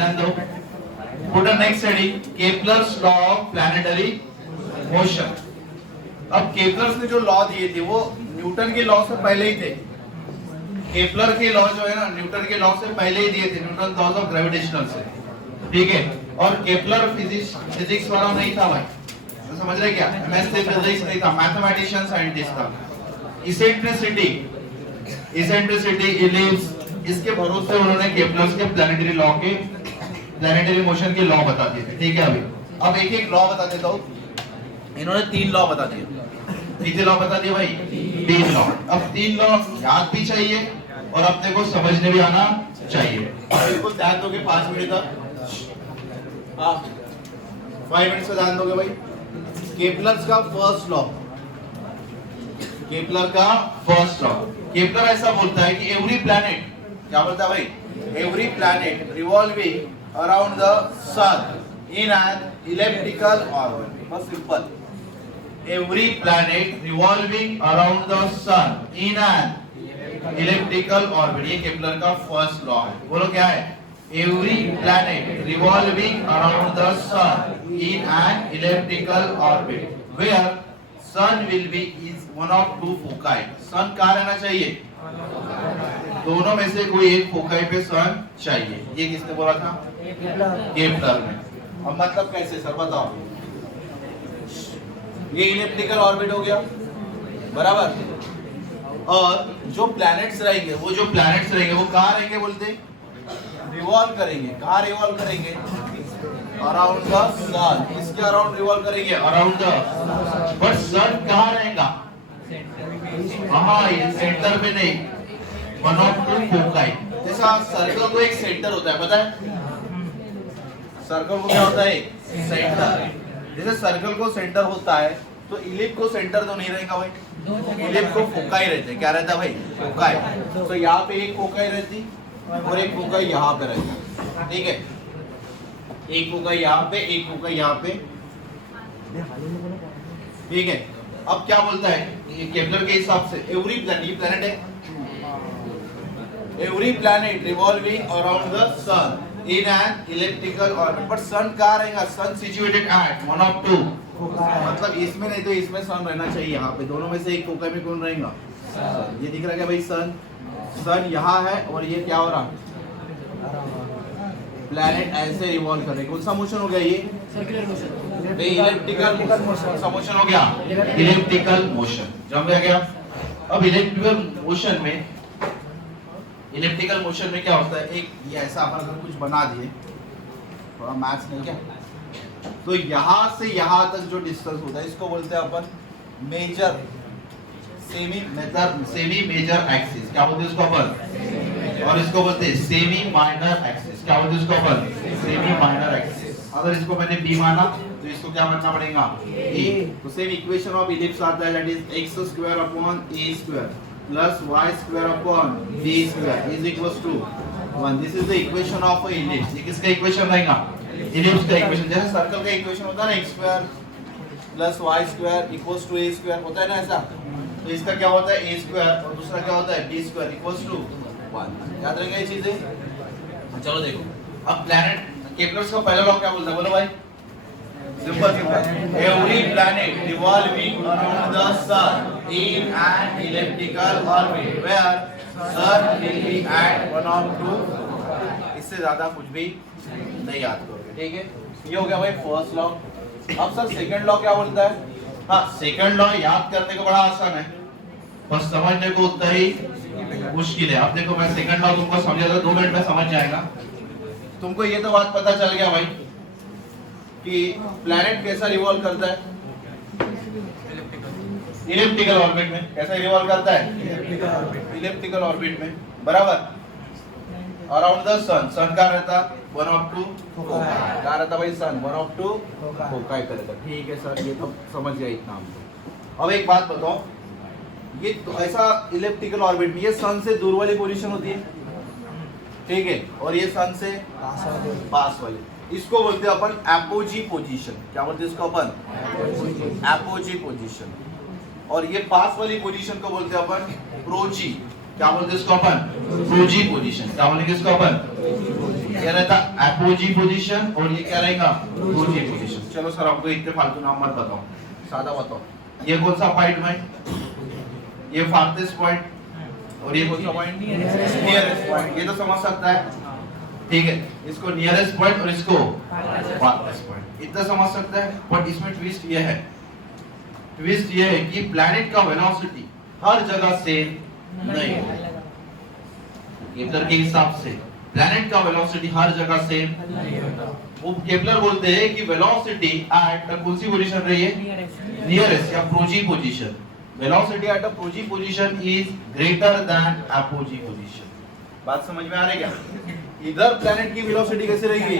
ध्यान दो। Put a next heading Kepler's law of planetary motion. अब केपलर्स ने जो लॉ दिए थे वो न्यूटन के लॉ से पहले ही थे। केपलर के लॉ जो है ना न्यूटन के लॉ से पहले ही दिए थे, न्यूटन लॉज ऑफ ग्रेविटेशनल से, ठीक है। और केपलर फिजिक्स वाला नहीं था भाई, तो समझ रहे क्या, एमएससी फिजिक्स नहीं था, मैथमेटिशियन साइंटिस्ट था। इसेंट्रिसिटी इलिप्स, इसके भरोसे उन्होंने केपलर्स के प्लैनेटरी लॉ के प्लैनेटरी मोशन के लॉ बता दिए थे, ठीक है। अभी अब एक एक लॉ बता देता हूं। इन्होंने 3 लॉ बता दिए। कितने लॉ बता दिए भाई? 3 लॉ। अब 3 लॉ याद भी चाहिए और अपने को समझने भी आना चाहिए। बिल्कुल ध्यान दोगे 5 मिनट तक। हाँ 5 मिनट से ध्यान दोगे भाई। केपलर्स का फर्स्ट लॉ, केपलर का फर्स्ट लॉ। केपलर ऐसा बोलता है कि एवरी प्लैनेट, क्या बोलता है भाई? Every planet revolving around the sun in an elliptical orbit. बस simple, every planet revolving around the sun in an elliptical orbit. ये केपलर का फर्स्ट लॉ है। बोलो क्या है? Every planet revolving around the sun in an elliptical orbit where sun will be is one of 2 foci. Sun कहाँ रहना चाहिए? दोनों में से कोई एक फोकाई पे सन चाहिए। ये किसने बोला था? केपलर ने। अब मतलब कैसे सर बताओ? ये इलिप्टिकल ऑर्बिट हो गया बराबर, और जो प्लैनेट्स रहेंगे वो कहाँ रहेंगे बोलते? रिवॉल्व करेंगे। कहाँ रिवॉल्व करेंगे? अराउंड द सन। इसके अराउंड रिवॉल्व करेंगे, अराउंड द। बट सन कहाँ रहेगा? हाँ ये सेंटर पे नहीं, वन ऑफ 2 फोकाई। जैसा सर्कल को एक सेंटर होता है, पता है सर्कल को क्या होता है? सेंटर। जैसे सर्कल को सेंटर होता है तो इलिप को सेंटर तो नहीं रहेगा भाई, इलिप को फोकाई रहते। क्या रहता है भाई? फोकाई। तो यहाँ पे एक फोकाई रहती और एक फोकाई यहाँ पे रहती, ठीक है। एक फोकाई यहाँ पे, एक फोकाई यहाँ पे, ठीक है। अब क्या बोलता है ये केपलर के हिसाब से? एवरी प्लैनेट, ये प्लैनेट है, every planet revolving around the sun in an elliptical orbit, but sun कहाँ रहेगा? sun situated at one of 2, मतलब इसमें नहीं तो इसमें सन रहना चाहिए। यहाँ पे दोनों में से एक फोकाई में कौन रहेगा? ये दिख रहा है क्या भाई? सन यहाँ है और ये क्या हो रहा? प्लैनेट ऐसे रिवॉल्व कर रहे। कौन सा मोशन हो गया ये? Circular motion. इलिप्टिकल मोशन हो गया, इलिप्टिकल मोशन। जम गया? अब इलिप्टिकल मोशन में क्या होता है? एक ये ऐसा अपन अगर कुछ बना दिए, थोड़ा मैथ्स नहीं क्या, तो यहाँ से यहाँ तक जो डिस्टेंस होता है इसको बोलते हैं अपन मेजर सेमी मेजर एक्सिस। क्या बोलते हैं इसको अपन? और इसको बोलते हैं सेमी माइनर एक्सिस। क्या बोलते हैं इसको अपन? Semi minor axis. अगर इसको मैंने बी माना तो इसको क्या मानना पड़ेगा? ए। तो सेम इक्वेशन ऑफ इलिप्स आता है, that is x² upon a² plus y² upon b² is equals to 1. This is the equation of a ellipse. ये किसका इक्वेशन रहेगा? इलिप्स का इक्वेशन। जैसे सर्कल का इक्वेशन होता है ना, x² plus y² equals to a² होता है ना ऐसा, तो इसका क्या होता है? a² और दूसरा क्या होता है? b² equals to 1। याद रहेंगे ये चीजें? चलो देखो, अब प्लैनेट केपलर्स का पहला लॉ क्या बोलता है? बोलो भाई। Simple. Every planet revolving around the sun in an elliptical orbit where sun will be at one of 2। इससे ज्यादा कुछ भी नहीं याद करोगे, ठीक है। ये हो गया भाई फर्स्ट लॉ। अब सर सेकंड लॉ क्या बोलता है? हाँ सेकंड लॉ याद करने को बड़ा आसान है, बस समझने को उतना ही मुश्किल है। अब देखो मैं सेकंड लॉ तुमको समझाता हूं, 2 मिनट में समझ जाएगा। तुमको ये तो बात पता चल गया भाई कि प्लैनेट कैसा रिवॉल्व करता है? इलिप्टिकल ऑर्बिट में। कैसा रिवॉल्व करता है? इलिप्टिकल ऑर्बिट में बराबर, अराउंड द सन। सन का रहता 1 ऑफ 2 फोकाई। क्या रहता भाई? सन 1 ऑफ 2 फोकाई का रहता। ठीक है सर, ये तो समझ गया इतना हमको। अब एक बात बताओ, ये तो ऐसा इलिप्टिकल ऑर्बिट में ये सन से दूर वाली पोजीशन होती है, ठीक है, और ये सन से पास वाली, इसको बोलते हैं अपन एपोजी पोजीशन। क्या बोलते हैं इसको अपन? Apogee position. और ये पास वाली पोजीशन को बोलते हैं अपन प्रोजी क्या बोलते हैं इसको अपन? Apogee position. क्या बोलेंगे इसको अपन? ये रहता अपोजी पोजीशन और ये क्या रहेगा? Apogee position. चलो सर आपको इतने फालतू नाम मत बताओ, सादा बताओ। ये कौन सा पॉइंट में? ये फार्थेस्ट पॉइंट और ये कौन सा पॉइंट? Nearest point. ये तो समझ सकता है, ठीक है। इसको नियरेस्ट पॉइंट और इसको फार्थेस्ट पॉइंट, इतना समझ सकता है। बट इसमें ट्विस्ट ये है, ट्विस्ट ये है कि प्लैनेट का वेलोसिटी हर जगह सेम नहीं है। केपलर के हिसाब से प्लैनेट का वेलोसिटी हर जगह सेम नहीं होता। वो केपलर बोलते हैं कि वेलोसिटी एट कौन सी पोजीशन रही है? नियरेस्ट या approach position. Velocity at approach position is greater than apogee position. बात समझ में आ रही है क्या? इधर प्लैनेट की वेलोसिटी कैसे रहेगी?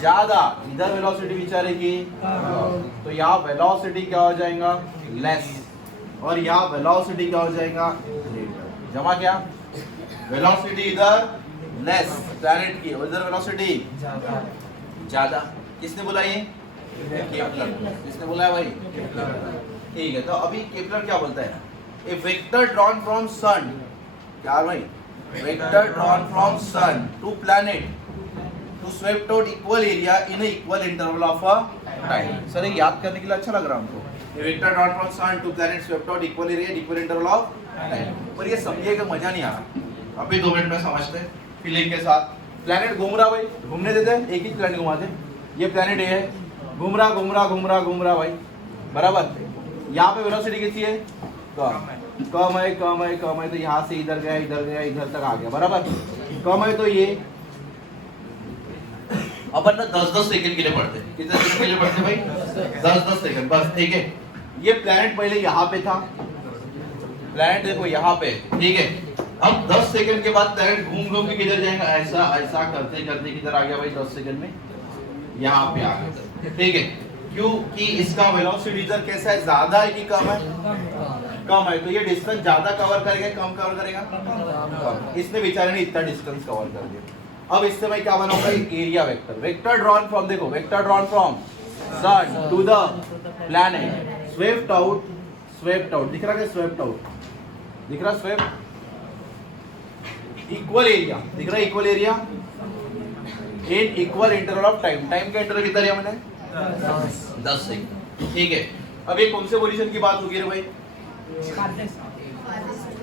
ज्यादा। इधर वेलोसिटी विचारेगी तो यहाँ वेलोसिटी क्या हो जाएगा? लेस। और यहाँ वेलोसिटी क्या हो जाएगा? ग्रेटर। जमा क्या? वेलोसिटी इधर लेस प्लैनेट की और इधर वेलोसिटी ज्यादा। किसने बोला ये? केपलर। किसने बोला है भाई? ठीक है। तो अभी केपलर क्या बोलता है? A vector drawn from sun, क्या भाई? Vector drawn from sun to planet to swept out equal area in a equal interval of a time. Sir ये याद करने के लिए अच्छा लग रहा है हमको। A vector drawn from sun to planet swept out equal area in equal interval of time. पर ये समझिएगा मजा नहीं आ रहा। अभी 2 मिनट में समझते हैं फीलिंग के साथ। प्लैनेट घूम रहा भाई, घूमने देते हैं, एक ही प्लैनेट घुमाते। ये प्लैनेट ये है, घूम रहा घूम रहा घूम रहा घूम रहा भाई, बराबर। यहाँ पे वेलोसिटी कितनी है? कम है कम है कम है। तो यहाँ से इधर गया इधर गया इधर तक आ गया, बराबर। कम है तो ये अपन ना 10-10 सेकंड के लिए पढ़ते हैं। कितने सेकंड के लिए पढ़ते हैं भाई? 10-10 सेकंड बस, ठीक है। ये प्लैनेट पहले यहाँ पे था, प्लैनेट देखो यहाँ पे, ठीक है। अब 10 सेकंड के बाद प्लैनेट घूम घूम के किधर जाएगा? ऐसा ऐसा करते करते किधर आ गया भाई? 10 सेकंड में यहाँ पे आ गया, ठीक है। क्योंकि इसका वेलोसिटी इधर कैसा है? ज्यादा है कि कम है? कम है। तो ये डिस्टेंस ज्यादा कवर करेगा कम कवर करेगा? कम। इसने बेचारे ने इतना डिस्टेंस कवर कर दिया। अब इससे मैं क्या बनाऊंगा? Area vector. Vector drawn from, देखो vector drawn from sun to the planet swept out, swept out दिख रहा है? स्वेप्ट आउट दिख रहा? स्वेप्ट इक्वल एरिया दिख रहा है? Equal area in equal interval of time. Time का इंटरवल कितना लिया मैंने? 10 सेकंड, ठीक है। अब ये कौन से पोजीशन की बात होगी रे भाई?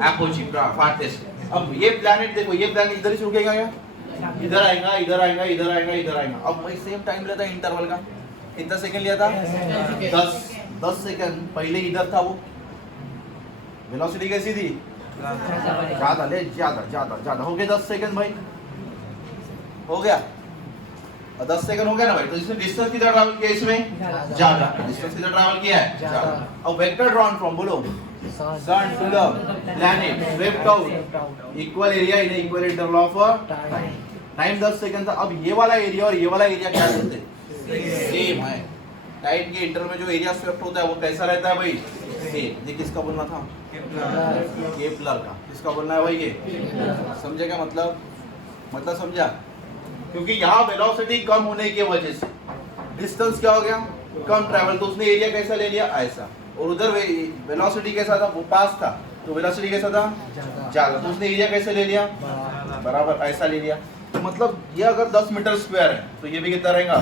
Apogee, farthest. अब ये प्लैनेट देखो, ये प्लैनेट इधर ही रुकेगा क्या? इधर आएगा इधर आएगा इधर आएगा इधर आएगा। अब भाई सेम टाइम लेता है इंटरवल का। कितना सेकंड लिया था? 10 सेकंड। पहले इधर था वो, वेलोसिटी कैसी थी? ज्यादा ले, ज्यादा ज्यादा ज्यादा हो गया 10 सेकंड भाई, हो गया। और 10 सेकंड हो गया ना भाई, तो इसने डिस्टेंस कितना ट्रैवल किया? इसमें ज्यादा। डिस्टेंस कितना ट्रैवल किया है? ज्यादा। अब वेक्टर ड्रॉन फ्रॉम, बोलो, sun to the planet swept out equal area in equal interval of time. Time 10 second था। अब ये वाला एरिया और ये वाला एरिया क्या रहते हैं? सेम है। टाइम के इंटरवल में जो एरिया स्वेप्ट होता है वो कैसा रहता है भाई? सेम। ये किसका बोलना था? केपलर का। किसका बोलना है भाई? ये समझे क्या मतलब? मतलब समझा? क्योंकि यहाँ वेलोसिटी कम होने की वजह से डिस्टेंस क्या हो गया? कम ट्रैवल। तो उसने एरिया कैसा ले लिया? ऐसा। और उधर वेलोसिटी कैसा था? वो पास था, तो वेलोसिटी कैसा था? ज्यादा। तो उसने एरिया कैसे ले लिया? बराबर ऐसा ले लिया। तो मतलब ये अगर 10 मीटर स्क्वायर है तो ये भी कितना रहेगा?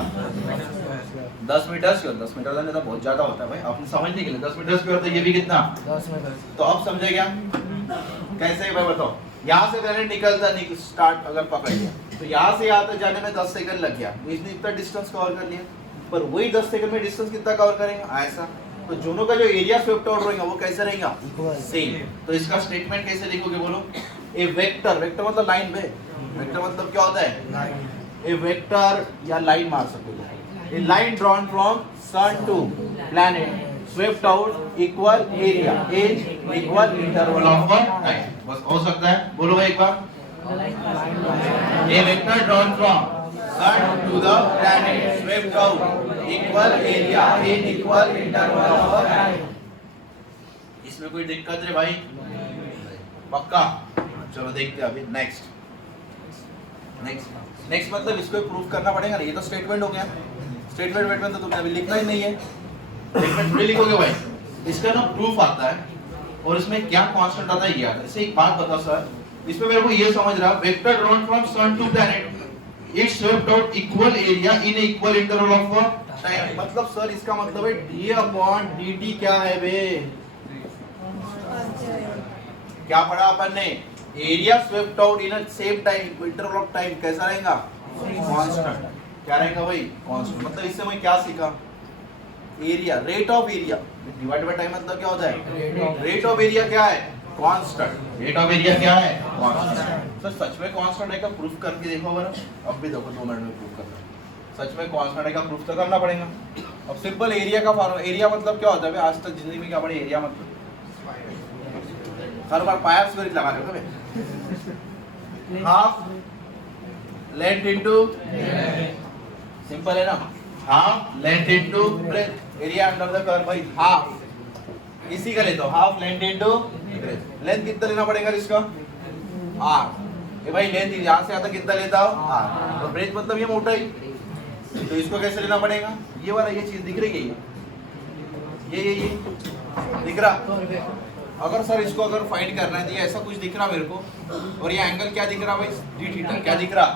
10 मीटर स्क्वायर। 10 मीटर रहने तो बहुत ज्यादा होता है भाई, आपने समझने के लिए 10 मीटर स्क्वायर। तो ये भी कितना? 10 मीटर। तो अब समझे क्या? कैसे है भाई बताओ? यहाँ से प्लैनेट निकलता स्टार्ट अगर पकड़ लिया तो यहाँ से यहाँ तक जाने में 10 सेकंड लग गया। इसने इतना डिस्टेंस कवर कर लिया, पर वही 10 सेकंड में डिस्टेंस कितना कवर करेगा? ऐसा। तो दोनों का जो एरिया स्वेप्ट आउट रहेगा वो कैसे रहेगा? सेम। तो इसका स्टेटमेंट कैसे लिखोगे बोलो? ए वेक्टर, वेक्टर मतलब लाइन पे, वेक्टर मतलब क्या होता है? ए वेक्टर या लाइन मार सकते हो। A line drawn from sun to planet swept out equal area in equal interval of time. बस हो सकता है, बोलो भाई एक बार। A vector drawn from sun to the planet swept out equal area in equal interval of time. इसमें कोई दिक्कत है भाई? पक्का? चलो देखते हैं अभी नेक्स्ट। नेक्स्ट मतलब इसको प्रूफ करना पड़ेगा ना। ये तो स्टेटमेंट हो गया। स्टेटमेंट तो तुमने अभी लिखना ही नहीं है। स्टेटमेंट थोड़ी लिखोगे भाई। इसका ना प्रूफ आता है और इसमें क्या कांस्टेंट आता है ये आता है। जैसे एक बात बताओ सर, इसमें मेरे को ये समझ रहा, vector drawn from sun to planet it swept out equal area in equal interval of time. मतलब सर इसका मतलब है d/dt क्या है बे? क्या पढ़ा अपन ने? Area swept out in same time interval of time कैसा रहेगा? कांस्टेंट। क्या रहेगा भाई? कांस्टेंट। मतलब इससे मैं क्या सीखा? Area, rate of area divide by time मतलब क्या होता है? रेट ऑफ एरिया क्या है? कांस्टेंट। रेट ऑफ एरिया क्या है? कांस्टेंट। सर सच में कांस्टेंट है का प्रूफ करके देखो बरा। अब भी देखो 2 मिनट में प्रूफ करना। सच में कांस्टेंट है का प्रूफ तो करना पड़ेगा। अब सिंपल एरिया का फॉर्मूला, एरिया मतलब क्या होता है भाई? आज तक जिंदगी में क्या पढ़े एरिया मतलब? हर बार पाया स्क्वायर लगा रहे हो बे। हाफ लेंथ इनटू, सिंपल है ना? Half length into breath. Area under the curve भाई हाफ, इसी का लेता हूं half length into breath. Length कितना लेना पड़ेगा इसका? r। ये भाई लेंथ यहां से आता कितना लेता हूं? r। और ब्रेथ मतलब ये मोटाई, तो इसको कैसे लेना पड़ेगा? ये वाला, ये चीज दिख रही है, ये दिख रहा। अगर सर इसको अगर फाइंड करना है तो ये ऐसा कुछ दिख रहा मेरे को, और ये एंगल क्या दिख रहा भाई? d theta. क्या दिख रहा?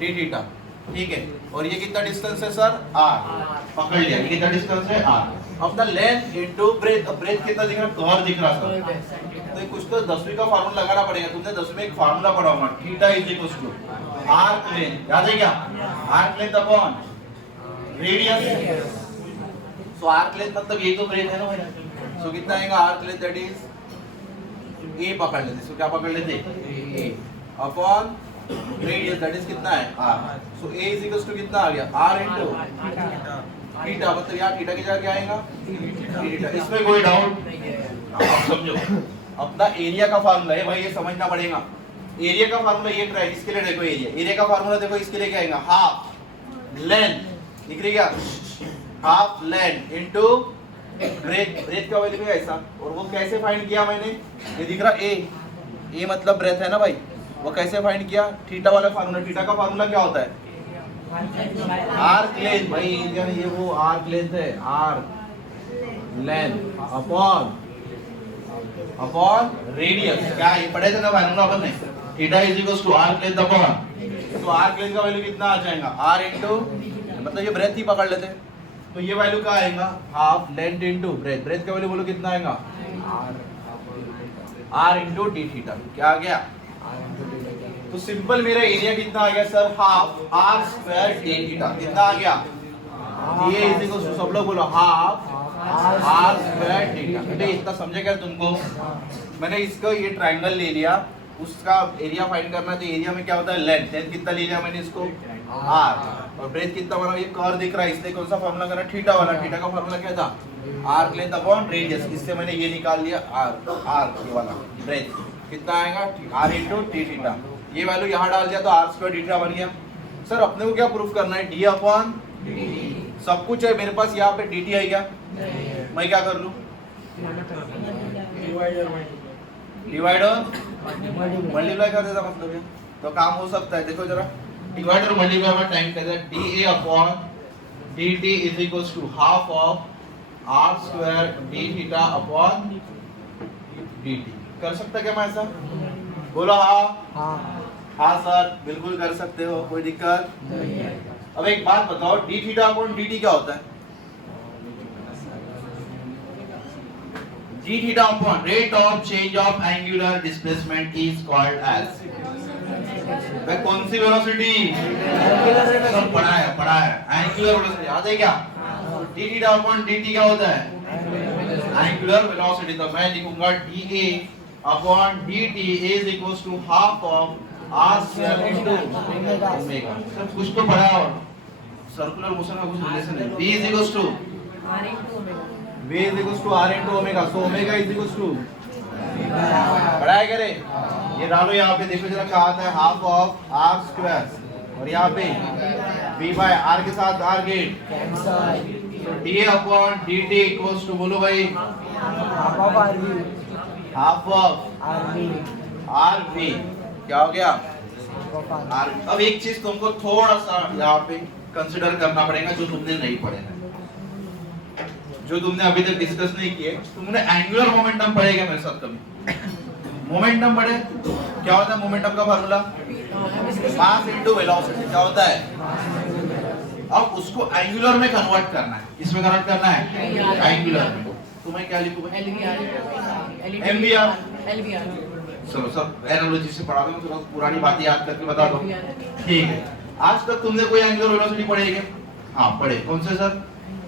d theta. ठीक है, और ये कितना डिस्टेंस है सर? r। पकड़ लिया, ये कितना डिस्टेंस है? r। अब द लेंथ इनटू ब्रेथ। अब ब्रेथ कितना दिख रहा? कर्व दिख रहा सर। तो कुछ तो 10वीं का फार्मूला लगाना पड़ेगा। तुमने 10वीं में एक फार्मूला पढ़ा होगा, theta is equal to arc length. याद है क्या? Arc length upon radius. So arc length मतलब ये तो ब्रेथ है ना भाई। सो कितना आएगा arc length? That is A पकड़ लेते। इसको क्या पकड़ लेते? A upon radius that is कितना है? r। So a is equal to कितना आ गया? r into theta. मतलब यार थीटा की जगह क्या आएगा? थीटा। इसमें कोई डाउट? आप समझो, अपना एरिया का फार्मूला है भाई, ये समझना पड़ेगा। एरिया का फार्मूला ये ट्राई, इसके लिए देखो एरिया का फार्मूला देखो, इसके लिए क्या आएगा? हाफ लेंथ, दिख रही क्या? Half length into breadth. Breadth का वैल्यू ऐसा, और वो कैसे फाइंड किया मैंने? ये दिख रहा ए मतलब ब्रेथ है ना भाई। वो कैसे फाइंड किया? थीटा वाला फार्मूला। थीटा का फार्मूला क्या होता है? आर्क लेंथ भाई, ये वो आर्क लेंथ है, आर्क लेंथ अपॉन रेडियस। क्या ये पढ़े थे ना फार्मूला अपन ने? Theta is equal to arc length upon, तो आर्क लेंथ का वैल्यू कितना आ जाएगा? r इनटू, मतलब ये ब्रेथ ही पकड़ लेते, तो ये वैल्यू क्या आएगा? Half length into breadth. Breadth का वैल्यू बोलो कितना आएगा? r into d theta. क्या आ गया? तो सिंपल मेरा एरिया कितना आ गया sir? Half r square d theta. कितना आ गया? ये इज इक्वल टू, सब लोग बोलो हाफ r स्क्वायर थीटा। बेटे इतना समझे क्या तुमको? मैंने इसको ये ट्रायंगल ले लिया, उसका एरिया फाइंड करना है, तो एरिया में क्या होता है? लेंथ। लेंथ कितना ले लिया मैंने इसको? r। और ब्रेथ कितना बना? ये कर्व दिख रहा है, इसलिए कौन सा फार्मूला करना? थीटा वाला। थीटा का फार्मूला क्या था? Arc length upon radius. इससे मैंने ये निकाल लिया आर्क ये वाला ब्रेथ। कितना आएगा? r into d theta. ये वैल्यू यहाँ डाल दिया तो r स्क्वायर d थीटा बन गया। सर अपने को क्या प्रूफ करना है? d अपॉन सब कुछ है मेरे पास, यहाँ पे dt है क्या? मैं क्या कर लूं? डिवाइड और मल्टीप्लाई कर देता, मतलब ये तो काम हो सकता है। देखो जरा, डिवाइड और मल्टीप्लाई में टाइम कर देता, dA upon dt is equals to half of r square d theta upon dt। कर सकता क्या मैं ऐसा? बोलो हाँ सर बिल्कुल कर सकते हो, कोई दिक्कत नहीं है। अब एक बात बताओ, d थीटा अपॉन dt क्या होता है? d theta upon rate of change of angular displacement is called as, वह कौन सी वेलोसिटी? सब पढ़ा है एंगुलर वेलोसिटी। याद है क्या? d थीटा अपॉन dt क्या होता है? Angular velocity. तो मैं लिखूंगा dA upon dt is equals to half of r square into omega. सब कुछ तो पढ़ा, और सर्कुलर मोशन का कुछ रिलेशन है। d is equals to v is equals to r into omega. So omega is equals to, पढ़ा है क्या रे? ये डालो यहाँ पे, देखो जरा क्या आता है? हाफ ऑफ r स्क्वायर, और यहाँ पे v बाय r के साथ r गेट, तो d upon dt equals to, बोलो भाई हाफ ऑफ rv। क्या हो गया? r। अब एक चीज तुमको थोड़ा सा यहाँ पे कंसिडर करना पड़ेगा, जो तुमने नहीं पढ़े हैं, जो तुमने अभी तक डिस्कस नहीं किए। तुमने एंगुलर मोमेंटम पढ़ेगा मेरे साथ कभी? मोमेंटम बढ़े, क्या होता है मोमेंटम का फार्मूला? Mass into velocity. क्या होता है? अब उसको एंगुलर में कन्वर्ट करना है। किसमें कन्वर्ट करना है? एंगुलर में। तो मैं क्या लिखूं? एमवीआर। चलो सब एनालॉजी से पढ़ा दो, थोड़ा पुरानी बातें याद करके बता दो। ठीक है, आज तक तुमने कोई एंगुलर वेलोसिटी पढ़ी है क्या? हाँ पढ़े। कौन से सर?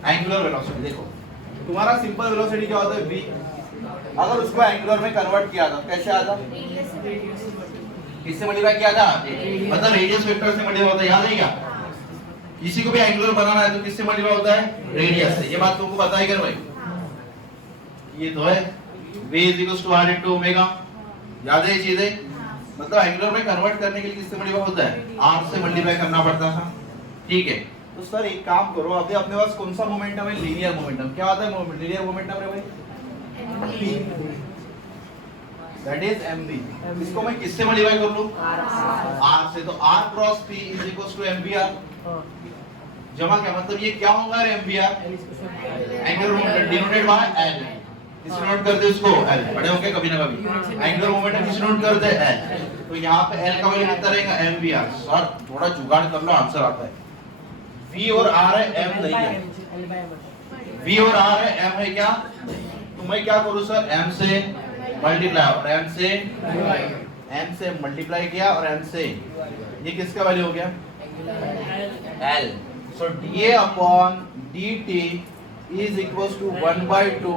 Angular velocity. देखो तुम्हारा सिंपल वेलोसिटी क्या होता है? v। अगर उसको एंगुलर में कन्वर्ट किया था कैसे आता? किससे मल्टीप्लाई किया था? मतलब रेडियस वेक्टर से मल्टीप्लाई होता है, याद है क्या? किसी को भी एंगुलर बनाना है तो किससे मल्टीप्लाई होता है? रेडियस से। ये बात तुमको पता है क्या भाई? ये तो है v = r × ओमेगा। याद है ये चीजें? मतलब एंगुलर में कन्वर्ट करने के लिए किससे मल्टीप्लाई होता है? r से मल्टीप्लाई करना पड़ता था। ठीक है, तो सर एक काम करो, अभी अपने पास कौन सा मोमेंटम है? Linear momentum. क्या होता है लीनियर मोमेंटम रे भाई? That is mv। इसको मैं किससे मल्टीप्लाई कर लूं? r से। तो r क्रॉस p = mvr। जमा क्या मतलब ये क्या होगा रे? mvr angular momentum denoted by l। किससे नोट कर दे उसको? l। पढ़े होंगे कभी ना कभी। एंगुलर मोमेंटम किससे नोट कर दे? l। तो यहाँ पे l का वैल्यू कितना रहेगा? mvr। सर थोड़ा जुगाड़ कर लो, आंसर आता है। v और r है, m नहीं है। v और r है, m है क्या? तो मैं क्या करूं सर? m से मल्टीप्लाई और m से मल्टीप्लाई किया और m से ये किसका वैल्यू हो गया? l। So dA upon dt is equals to 1/2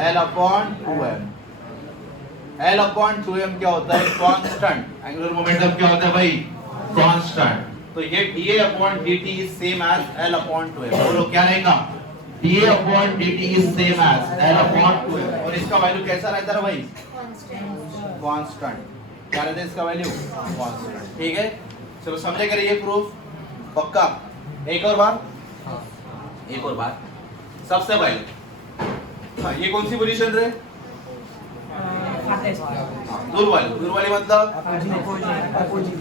L upon 2m। L upon 2m क्या होता है? कांस्टेंट। एंगुलर मोमेंटम क्या होता है भाई? कांस्टेंट। तो ये dA upon dt is same as L upon 2m। बोलो क्या रहेगा? dA upon dt is same as L upon 2m। और इसका वैल्यू कैसा रहता है भाई? कांस्टेंट। क्या रहता है इसका वैल्यू? कांस्टेंट। ठीक है, चलो समझे करिए ये प्रूफ पक्का। एक और बार, एक और बात। सबसे पहले हाँ, ये कौन सी पोजीशन रे? दूर वाली मतलब अपोजिट।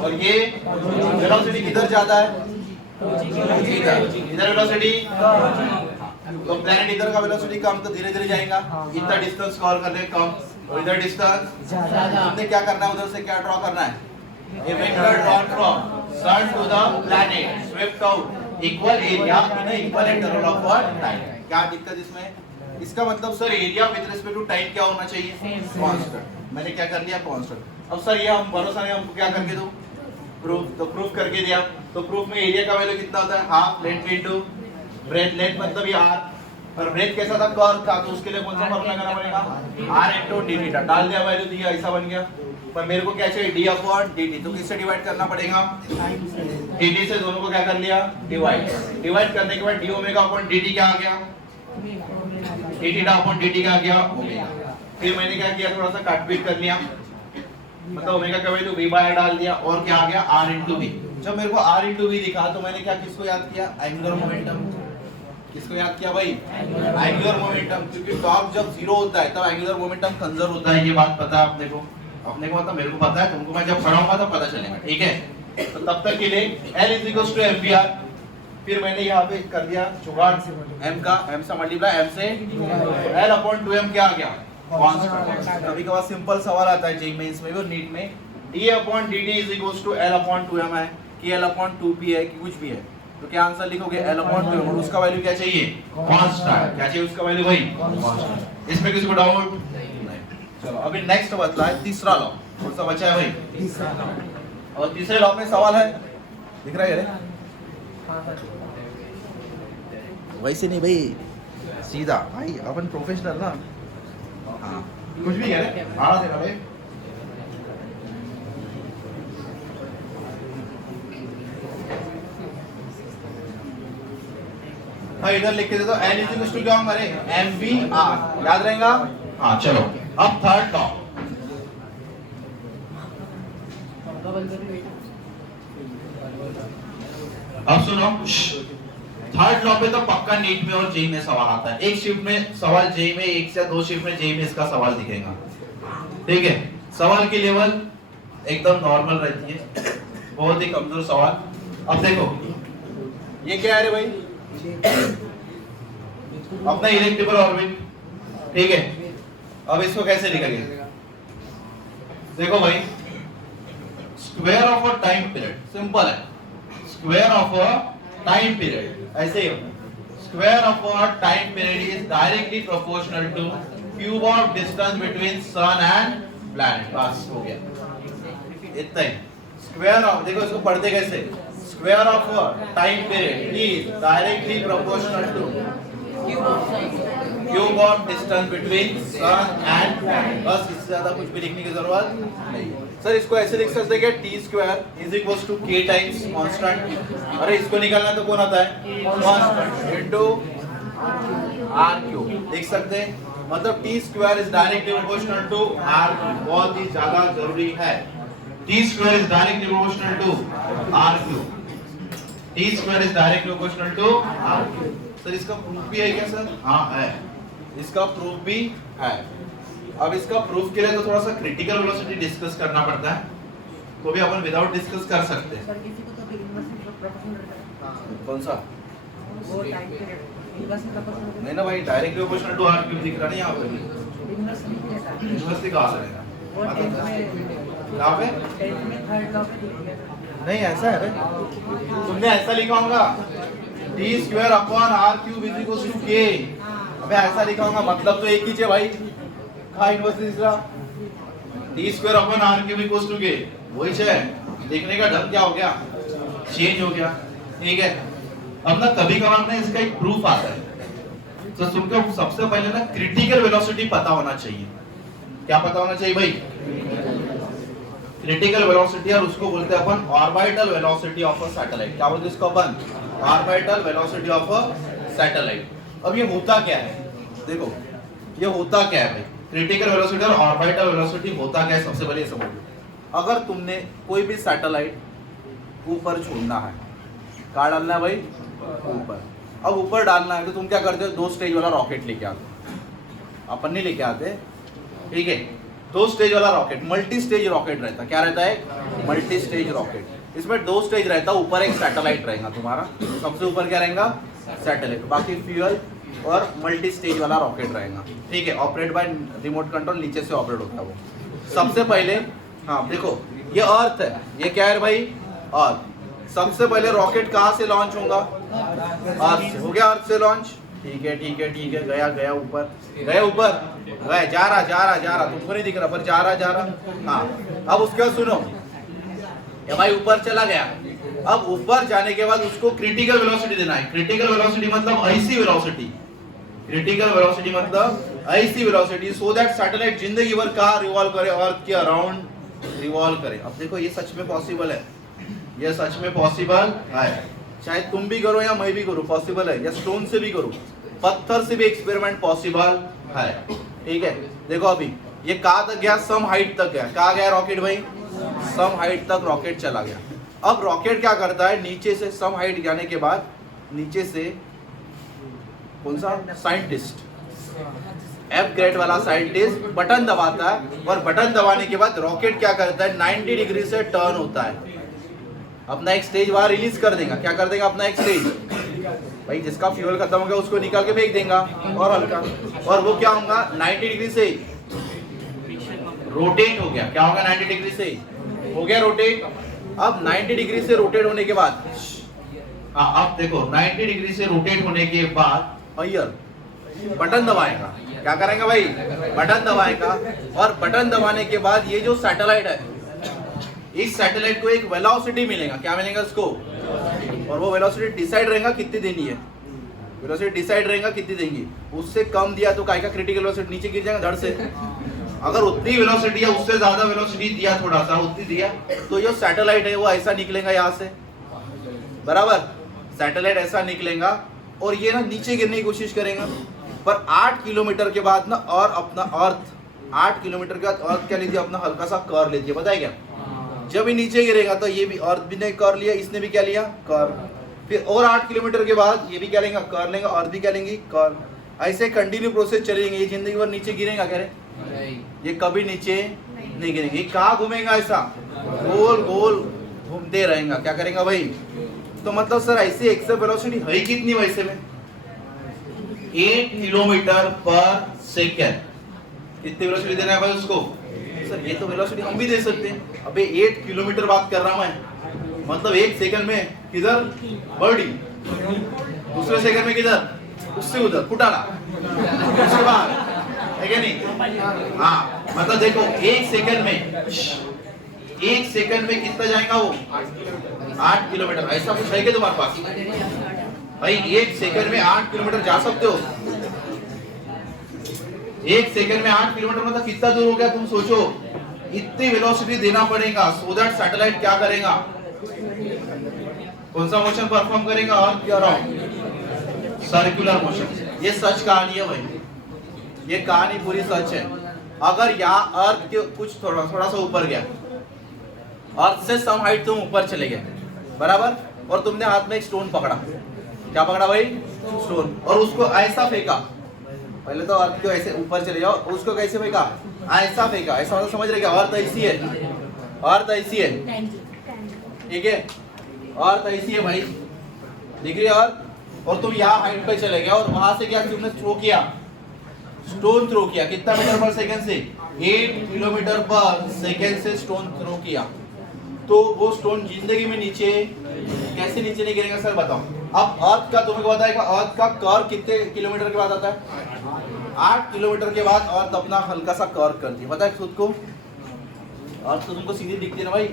और ये वेलोसिटी किधर जाता है? इधर वेलोसिटी। तो प्लैनेट इधर का वेलोसिटी कम तो धीरे धीरे जाएगा। इतना डिस्टेंस कवर करने कम, और इधर डिस्टेंस हमने क्या करना है? उधर से क्या ड्रॉ करना है? A vector drawn from sun to the planet swept out equal area in a equal interval of what? Time। क्या दिक्कत इसमें? इसका मतलब sir area with respect to time क्या होना चाहिए? कांस्टेंट। मैंने क्या कर लिया? कांस्टेंट। अब सर ये हम भरोसा नहीं, हमको क्या करके दो? प्रूफ। तो प्रूफ करके दिया। तो प्रूफ में एरिया का वैल्यू कितना होता है? Half length into breath. Length मतलब ये r, पर ब्रेथ कैसा था? कर्व था। तो उसके लिए कौन सा फार्मूला लगाना पड़ेगा? r * d। डाल दिया, वैल्यू दिया, ऐसा बन गया। पर मेरे को क्या चाहिए? d upon dt। तो किससे डिवाइड करना पड़ेगा? dt से। दोनों को क्या कर लिया? डिवाइड करने के बाद d ओमेगा अपॉन dt क्या आ गया? dt अपॉन dt क्या आ गया? ओमेगा। फिर मैंने क्या किया? थोड़ा सा काटपीट कर लिया, मतलब ओमेगा का वैल्यू v/r डाल दिया, और क्या आ गया? r * v। जब मेरे को r * v दिखा तो मैंने क्या किसको याद किया? Angular momentum. किसको याद किया भाई? Angular momentum. क्योंकि टॉर्क जब 0 होता है तब एंगुलर मोमेंटम कंजर्व होता है। ये बात पता है अपने को? अपने को मतलब मेरे को पता है, तुमको मैं जब पढ़ाऊंगा तब पता चलेगा। ठीक है, तो तब तक के लिए L = mvr। फिर मैंने यहाँ पे कर दिया जुगाड़ m का, m से मल्टीप्लाई m से L अपॉन 2m क्या आ गया? कांस्टेंट। कभी कभार सिंपल सवाल आता है जेईई मेंस में भी और नीट में, d upon dt = L upon 2m है कि L अपॉन 2p है कि कुछ भी है, तो क्या आंसर लिखोगे? L upon 2m। और उसका वैल्यू क्या चाहिए? कांस्टेंट। क्या चाहिए उसका वैल्यू भाई? कांस्टेंट। इसमें किसी को डाउट? चलो अभी नेक्स्ट बचला है तीसरा लॉ। कौन सा बचा है भाई? और तीसरे लॉ में सवाल है, दिख रहा है? वैसे नहीं भाई, सीधा भाई, अपन प्रोफेशनल ना। हाँ कुछ भी कह रहे, भाड़ा देना भाई। हाँ इधर लिख के दे दो। L = क्या होगा? mvr। याद रहेगा? हाँ चलो अब थर्ड लॉ। अब सुनो, थर्ड लॉ पे तो पक्का नीट में और जेईई में सवाल आता है। एक शिफ्ट में सवाल जेईई में, एक से दो शिफ्ट में जेईई में इसका सवाल दिखेगा। ठीक है, सवाल की लेवल एकदम नॉर्मल रहती है, बहुत ही कमजोर सवाल। अब देखो ये क्या है रे भाई? अपना इलेक्ट्रिकल ऑर्बिट। ठीक है, अब इसको कैसे लिखेंगे? देखो भाई, square of a time period, simple है, square of a time period ऐसे ही होता है। Square of a time period is directly proportional to cube of distance between sun and planet. बस हो गया, इतना ही। स्क्वायर ऑफ, देखो इसको पढ़ते कैसे, square of a time period is directly proportional to cube of distance between sun and planet. बस इससे ज्यादा कुछ भी लिखने की जरूरत नहीं है। सर इसको ऐसे लिख सकते हैं कि T square is equal to K times constant, अरे इसको निकालना तो कौन आता है, कांस्टेंट, इनटू आर क्यूब लिख सकते हैं। मतलब T square is directly proportional to R, बहुत ही ज्यादा जरूरी है। T square is directly proportional to R cube, T square is directly proportional to R cube. Sir इसका प्रूफ भी है क्या सर? हाँ है, इसका प्रूफ भी है। अब इसका प्रूफ के लिए तो थोड़ा सा क्रिटिकल वेलोसिटी डिस्कस करना पड़ता है, तो भी अपन विदाउट डिस्कस कर सकते हैं। सर किसी को तो प्रोपोर्शनल रहता है। कौन सा? वो टाइम पीरियड नहीं ना भाई, direct proportional to R cube दिख रहा नहीं यहाँ पे। इनवर्स नहीं रहता है। इनवर्स कहाँ से रहेगा? वो 10th में, यहाँ पे 10th में थर्ड लॉ पे दिख गया। नहीं, ऐसा है रे, तुमने ऐसा लिखा होगा T square upon R cube is equal to K. अबे ऐसा लिखा होगा, मतलब तो एक ही है भाई, कहाँ इनवर्स दिख रहा? T square upon R cube equal to K, वही है। देखने का ढंग क्या हो गया, चेंज हो गया, ठीक है। अब ना कभी कभार ना इसका एक प्रूफ आता है, तो तुमको सबसे पहले ना क्रिटिकल वेलोसिटी पता होना चाहिए। क्या पता होना चाहिए भाई? क्रिटिकल वेलोसिटी, और उसको बोलते हैं अपन orbital velocity of a satellite. क्या बोलते हैं इसको अपन? Orbital velocity of a satellite. अब ये होता क्या है, देखो ये होता क्या है भाई, क्रिटिकल वेलोसिटी और ऑर्बिटल वेलोसिटी होता क्या है, सबसे पहले समझो। अगर तुमने कोई भी सैटेलाइट ऊपर छोड़ना है, कहाँ डालना है भाई? ऊपर। अब ऊपर डालना है तो तुम क्या करते हो, 2 स्टेज वाला रॉकेट लेके आते हो। अपन नहीं लेके आते, ठीक है। 2 स्टेज वाला रॉकेट, मल्टी स्टेज रॉकेट रहता है। क्या रहता है? Multi stage rocket. इसमें 2 स्टेज रहता है, ऊपर एक सैटेलाइट रहेगा तुम्हारा, सबसे ऊपर क्या रहेगा? सैटेलाइट, बाकी फ्यूल और मल्टी स्टेज वाला रॉकेट रहेगा, ठीक है। ऑपरेट बाय रिमोट कंट्रोल, नीचे से ऑपरेट होता है वो। सबसे पहले हाँ देखो, ये अर्थ है, ये क्या है भाई? अर्थ। सबसे पहले रॉकेट कहाँ से लॉन्च होगा? अर्थ से। हो गया अर्थ से लॉन्च, ठीक है ठीक है ठीक है। गया गया ऊपर, गया ऊपर, गया, जा रहा, तुमको नहीं दिख रहा पर जा रहा। हाँ, अब उसके बाद सुनो, ये भाई ऊपर चला गया। अब ऊपर जाने के बाद उसको क्रिटिकल वेलोसिटी देना है। क्रिटिकल वेलोसिटी मतलब ऐसी वेलोसिटी, क्रिटिकल वेलोसिटी मतलब ऐसी वेलोसिटी सो दैट सैटेलाइट जिंदगी भर कहाँ रिवॉल्व करे? अर्थ के अराउंड रिवॉल्व करे। अब देखो ये सच में पॉसिबल है, ये सच में पॉसिबल है। चाहे तुम भी करो या मैं भी करूं, पॉसिबल है। या स्टोन से भी करूं, पत्थर से भी एक्सपेरिमेंट पॉसिबल है, ठीक है। देखो अभी ये कहाँ तक गया? सम हाइट तक गया। कहाँ गया रॉकेट भाई? सम हाइट तक रॉकेट चला गया। अब रॉकेट क्या करता है, नीचे से सम हाइट जाने के बाद नीचे से कौन सा साइंटिस्ट, एफ ग्रेड वाला साइंटिस्ट बटन दबाता है, और बटन दबाने के बाद रॉकेट क्या करता है? 90 डिग्री से टर्न होता है, अपना एक स्टेज वहां रिलीज कर देगा। क्या कर देगा? अपना एक स्टेज भाई, जिसका फ्यूल खत्म हो गया उसको निकाल के फेंक देगा और हल्का, और वो क्या होगा? 90 डिग्री से रोटेट हो गया। क्या होगा? 90 डिग्री से हो गया रोटेट। अब 90 डिग्री से रोटेट होने के बाद अब देखो 90 डिग्री से रोटेट होने के बाद बटन दबाएगा। क्या करेंगे भाई? बटन दबाएगा, और बटन दबाने के बाद ये जो सैटेलाइट है, इस सैटेलाइट को एक वेलोसिटी मिलेगा। क्या मिलेगा उसको? और वो वेलोसिटी डिसाइड रहेगा कितनी देनी है, वेलोसिटी डिसाइड रहेगा कितनी देंगी। उससे कम दिया तो काय का क्रिटिकल वेलोसिटी नीचे गिर जाएगा धड़ से। अगर उतनी वेलोसिटी या उससे ज्यादा वेलोसिटी दिया, थोड़ा सा उतनी दिया, तो ये सैटेलाइट है वो ऐसा निकलेगा यहाँ से, बराबर। सैटेलाइट ऐसा निकलेगा और ये ना नीचे गिरने की कोशिश करेगा, पर 8 किलोमीटर के बाद ना और अपना अर्थ 8 किलोमीटर के बाद अर्थ क्या लेती है? अपना हल्का सा कर्व लेती है, पता है क्या? जब ये नीचे गिरेगा तो ये भी अर्थ भी ने कर लिया, इसने भी क्या लिया? कर। फिर और 8 किलोमीटर के बाद ये भी क्या लेंगे? कर लेंगे, अर्थ भी क्या लेंगी? कर। ऐसे कंटिन्यू प्रोसेस चलेंगे। ये जिंदगी भर नीचे गिरेगा क्या रे? ये कभी नीचे नहीं गिरेंगे। ये कहाँ घूमेगा? ऐसा गोल गोल घूमते रहेगा। क्या करेगा भाई? तो मतलब सर ऐसी एक्सेप्ट वेलोसिटी है कितनी वैसे में? 8 किलोमीटर पर सेकेंड, कितनी वेलोसिटी देना है भाई उसको? सर ये तो वेलोसिटी हम भी दे सकते हैं। अबे 8 किलोमीटर बात कर रहा हूं मैं, मतलब 1 सेकंड में किधर बर्डी, दूसरे सेकंड में किधर, उससे उधर फुटाना, उसके बाद है क्या नहीं? हाँ मतलब देखो 1 सेकंड में, 1 सेकंड में कितना जाएगा वो? 8 किलोमीटर। ऐसा कुछ है क्या तुम्हारे पास भाई? 1 सेकंड में 8 किलोमीटर जा सकते हो? 1 सेकंड में 8 किलोमीटर मतलब कितना दूर हो गया तुम सोचो। इतनी वेलोसिटी देना पड़ेगा सो दैट सैटेलाइट क्या करेगा, कौन सा मोशन परफॉर्म करेगा? और क्या राउंड सर्कुलर मोशन। ये सच कहानी है भाई, ये कहानी पूरी सच है। अगर यहाँ अर्थ के कुछ थोड़ा सा ऊपर गया, अर्थ से सम हाइट तुम ऊपर चले गए बराबर, और तुमने हाथ में एक स्टोन पकड़ा, क्या पकड़ा भाई? स्टोन, और उसको ऐसा फेंका। पहले तो अर्थ को ऐसे ऊपर चले जाओ, उसको कैसे फेंका? ऐसा फेंका। ऐसा मतलब समझ रहे क्या? अर्थ ऐसी है, अर्थ ऐसी है, ठीक है? अर्थ ऐसी है भाई, दिख रही है अर्थ, और तुम यहाँ हाइट पे चले गए और वहां से क्या तुमने थ्रो किया? स्टोन थ्रो किया। कितना मीटर पर सेकंड से? 8 किलोमीटर पर सेकंड से स्टोन थ्रो किया। तो वो स्टोन जिंदगी में नीचे कैसे नीचे नहीं गिरेगा सर बताओ? अब अर्थ का तुम्हें पता है कि अर्थ का कर्व कितने किलोमीटर के बाद आता है? 8 किलोमीटर के बाद अर्थ अपना हल्का सा कर्व करती है, पता है खुद को? अर्थ तो तुमको सीधी दिखती है ना भाई,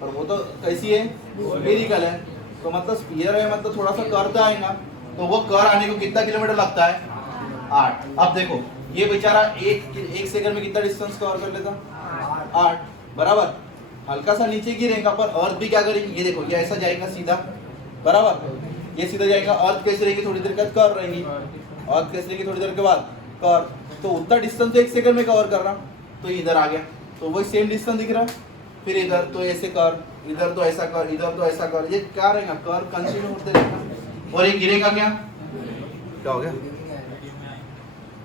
पर वो तो कैसी है? स्फेरिकल है। तो मतलब स्फीयर है, मतलब थोड़ा सा कर्व तो आएगा। तो वो कर्व आने को कितना किलोमीटर लगता है? 8। अब देखो ये बेचारा एक सेकंड में कितना डिस्टेंस कवर कर लेता? 8 बराबर। हल्का सा नीचे गिरेगा, पर अर्थ भी क्या करेगी? ये देखो ये ऐसा जाएगा सीधा बराबर, ये सीधा जाएगा। अर्थ कैसे रहेगी? थोड़ी देर के बाद कर्व रहेगी। अर्थ कैसे रहेगी? थोड़ी देर के बाद कर्व। तो उतना डिस्टेंस तो 1 सेकंड में कवर कर रहा, तो इधर आ गया, तो वही सेम डिस्टेंस दिख रहा है। फिर इधर तो ऐसे कर्व, इधर तो ऐसा कर्व, इधर तो ऐसा कर्व, ये क्या रहेगा? कर्व कंटिन्यू होते रहेगा। और ये गिरेगा क्या? क्या हो गया?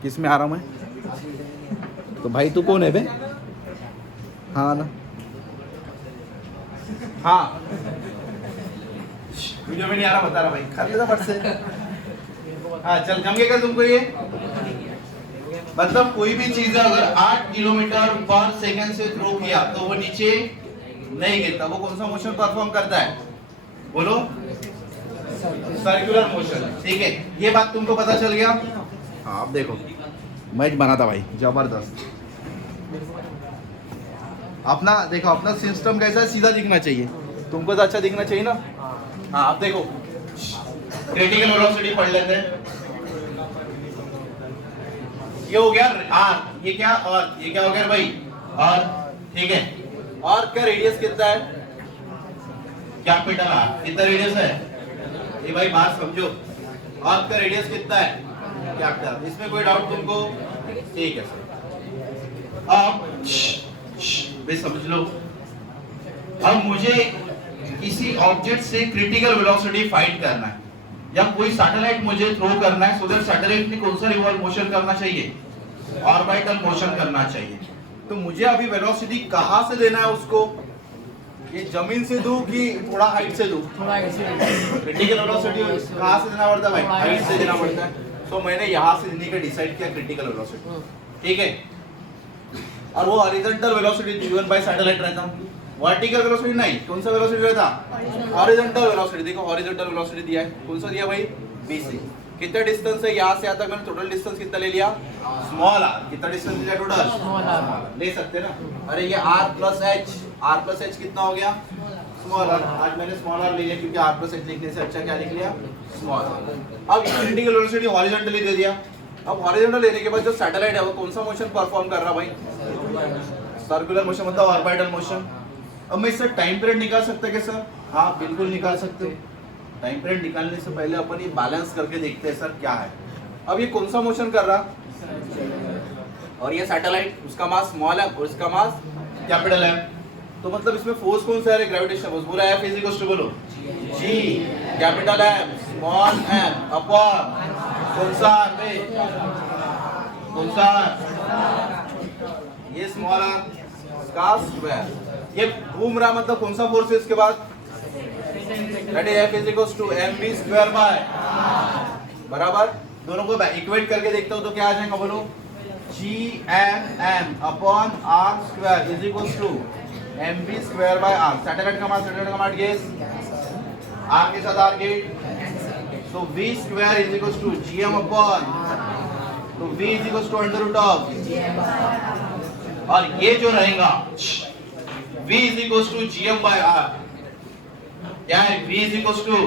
किस में आ रहा हूँ मैं? तो भाई तू कौन है बे? हाँ ना, हाँ वीडियो में नहीं आ रहा, बता रहा भाई, खा लेता फट से। हाँ चल जमेगा तुमको ये। मतलब कोई भी चीज अगर 8 किलोमीटर पर सेकंड से थ्रो किया तो वो नीचे नहीं गिरता। वो कौन सा मोशन परफॉर्म करता है? बोलो, सर्कुलर मोशन। ठीक है, ये बात तुमको पता चल गया? हाँ अब देखो मैच बना था भाई जबरदस्त। अपना देखो, अपना सिस्टम कैसा है? सीधा दिखना चाहिए, तुमको तो अच्छा दिखना चाहिए ना। हाँ अब देखो क्रिटिकल वेलोसिटी पढ़ लेते हैं। ये हो गया आर, ये क्या अर्थ, ये क्या हो गया भाई? अर्थ। ठीक है, अर्थ का रेडियस कितना है? Capital R. कितना रेडियस है? ये भाई बात समझो, अर्थ का रेडियस कितना है? कैपिटल। इसमें कोई डाउट तुमको? ठीक है सर। अब भाई समझ लो, अब मुझे किसी ऑब्जेक्ट से क्रिटिकल वेलोसिटी फाइंड करना है, या कोई सैटेलाइट मुझे थ्रो करना है, सो दैट सैटेलाइट ने कौन सा रिवॉल्व मोशन करना चाहिए? ऑर्बिटल मोशन करना चाहिए। तो मुझे अभी वेलोसिटी कहां से देना है उसको? ये जमीन से दूं कि थोड़ा हाइट से दूं? क्रिटिकल वेलोसिटी कहां से देना पड़ता है भाई? हाइट से देना पड़ता है। तो मैंने यहां से देने का डिसाइड किया क्रिटिकल वेलोसिटी। ठीक है, और वो horizontal velocity given by satellite रहता, वर्टिकल वेलोसिटी नहीं। कौन सा वेलोसिटी रहता? Horizontal velocity. देखो हॉरिजॉन्टल वेलोसिटी दिया है, कौन सा दिया भाई? bc। कितना डिस्टेंस है यहाँ से यहाँ तक? मैंने टोटल डिस्टेंस कितना ले लिया? Small r। कितना डिस्टेंस लिया टोटल? स्मॉल r ले सकते ना। अरे ये r प्लस h कितना हो गया? Small r। आज मैंने स्मॉल r ले लिया क्योंकि r प्लस h लिखने से अच्छा क्या लिख लिया? Small r। अब क्रिटिकल वेलोसिटी हॉरिजॉन्टली दे दिया। अब हॉरिजॉन्टल लेने के बाद जो सैटेलाइट है वो कौन सा मोशन परफॉर्म कर रहा भाई? सर्कुलर मोशन, मतलब ऑर्बिटल मोशन। अब मैं इससे टाइम पीरियड निकाल सकता है क्या सर? हाँ बिल्कुल निकाल सकते हो। टाइम पीरियड निकालने से पहले अपन ये बैलेंस करके देखते हैं सर क्या है। अब ये कौन सा मोशन कर रहा? और ये सैटेलाइट, उसका मास स्मॉल है और इसका मास कैपिटल है। तो मतलब इसमें फोर्स कौन सा है? Gravitational force. पूरा F इज इक्वल टू बोलो G capital M small m upon कौन सा है? कौन सा? ये स्मॉल r का स्क्वायर। ये घूम रहा मतलब कौन सा फोर्स है इसके बाद? That is F is equal to mv square by बराबर। दोनों को इक्वेट करके देखते हो तो क्या आ जाएगा बोलो? GMM upon R square is equals to MV square by R. Satellite का मास गेस R के साथ R गेट, so V square is equals to GM upon, तो V is equals to under root of, और ये जो रहेगा V is equals to GM by R, क्या है? V is equals to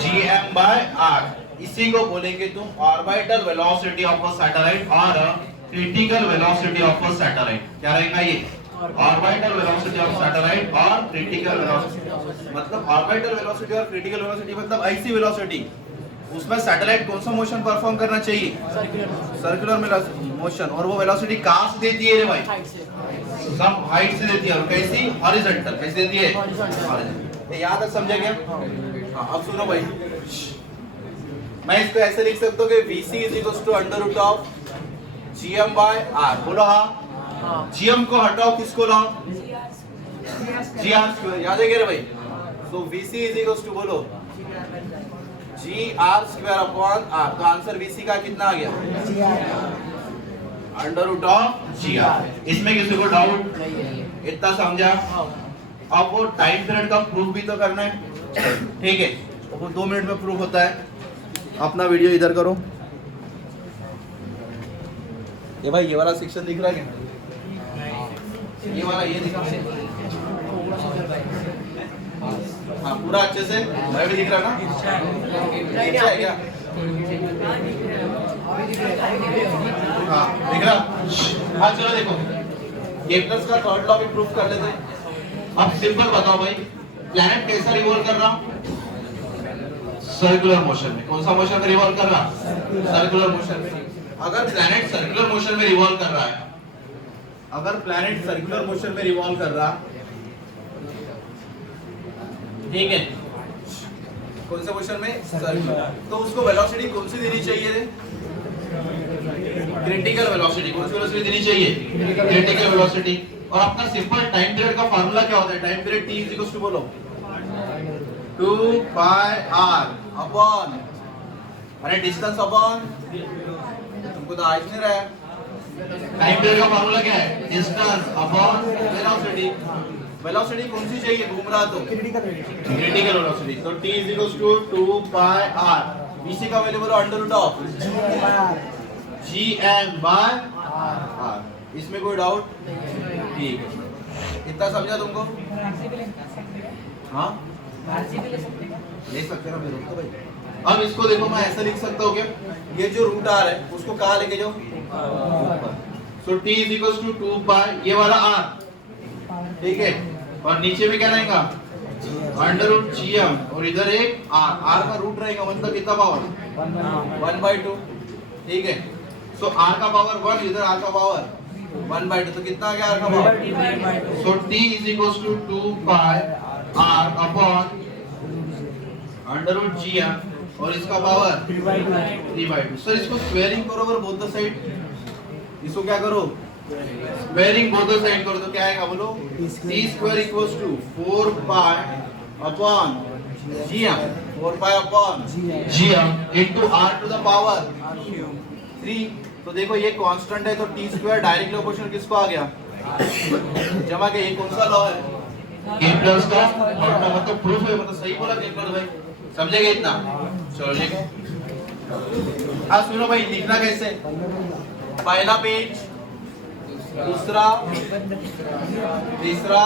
GM by R. इसी को बोलेंगे तुम orbital velocity of a satellite और critical velocity of a satellite. क्या रहेगा ये? ऑर्बिटल वेलोसिटी ऑफ सैटेलाइट और क्रिटिकल वेलोसिटी. मतलब ऑर्बिटल वेलोसिटी और क्रिटिकल वेलोसिटी मतलब ऐसी वेलोसिटी उसमें सैटेलाइट कौन सा मोशन परफॉर्म करना चाहिए? Circular motion. और वो वेलोसिटी कहां से देती है रे भाई? सम हाइट से देती है. और कैसी? हॉरिजॉन्टल. कैसे देती है? हॉरिजॉन्टल. ये याद है, समझे क्या? हां, अब सुनो भाई, मैं इसको ऐसे लिख सकता हूँ कि VC is equals to under root of GM by R. बोलो हाँ. GM को हटाओ, किसको लाओ? GR square. याद है क्या रे भाई? So VC is equals to बोलो GR स्क्वायर अपॉन R. तो आंसर VC का कितना आ गया? Under root of GR. इसमें किसी को डाउट? इतना समझा? अब वो टाइम पीरियड का प्रूफ भी तो करना है, ठीक है? वो 2 मिनट में प्रूफ होता है. अपना वीडियो इधर करो. ये भाई, ये वाला सेक्शन दिख रहा है क्या? ये वाला, ये दिख रहा है? हाँ, पूरा अच्छे से मैं भी दिख रहा ना? अच्छा है क्या? हाँ, दिख रहा? हाँ, चलो देखो, केप्लर्स का थर्ड लॉ भी प्रूफ कर लेते हैं. अब सिंपल बताओ भाई, प्लैनेट कैसा रिवॉल्व कर रहा? सर्कुलर मोशन में. कौन सा मोशन में रिवॉल्व कर रहा? सर्कुलर मोशन में. अगर प्लैनेट सर्कुलर मोशन में रिवॉल्व कर रहा है, अगर प्लैनेट सर्कुलर मोशन में रिवॉल्व कर रहा, ठीक है, कौन सा मोशन में? सर्कुलर. तो उसको वेलोसिटी कौन सी देनी चाहिए रे? Critical velocity. कौन सी वेलोसिटी देनी चाहिए? Critical velocity. और अपना सिंपल टाइम पीरियड का फार्मूला क्या होता है? Time period T is equal to बोलो 2 पाई R अपॉन, अरे डिस्टेंस अपॉन, तुमको तो आज नहीं रहा है. टाइम पीरियड का फार्मूला क्या है? Distance upon velocity. वेलोसिटी कौन सी चाहिए? घूम रहा तो क्रिटिकल वेलोसिटी. तो T is equal to 2 pi R. VC का वैल्यू बोलो under root of GM by R. इसमें कोई डाउट? ठीक है, इतना समझा तुमको? हाँ, ले सकते ना फिर तो भाई. अब इसको देखो, मैं ऐसा लिख सकता हूँ क्या? ये जो रूट R है उसको कहाँ लेके जाओ? सो T इज इक्वल टू 2 पाई ये वाला R, ठीक है, और नीचे में क्या रहेगा? अंडर रूट GM, और इधर एक R का रूट रहेगा, मतलब कितना पावर? 1/2. ठीक है, सो R का पावर 1, इधर R का पावर 1/2. तो कितना आ गया R का power? So T is equal to 2 pi R upon under root GM, और इसका पावर 3/2. सर इसको स्क्वायरिंग करो ओवर बोथ द साइड. इसको क्या करो? स्क्वायरिंग बोथ द साइड करो. तो क्या आएगा बोलो? T square equals to 4 pi upon GM, 4 pi upon GM into R to the power 3. तो देखो ये कांस्टेंट है, तो T स्क्वायर डायरेक्ट प्रोपोर्शनल किसको आ गया? जमा के. ये कौन सा लॉ है? केप्लर्स का. मतलब प्रूफ है, मतलब सही बोला केप्लर भाई. समझेगा इतना? चलो देखो, आज सुनो भाई, लिखना कैसे? पहला पेज, दूसरा, तीसरा,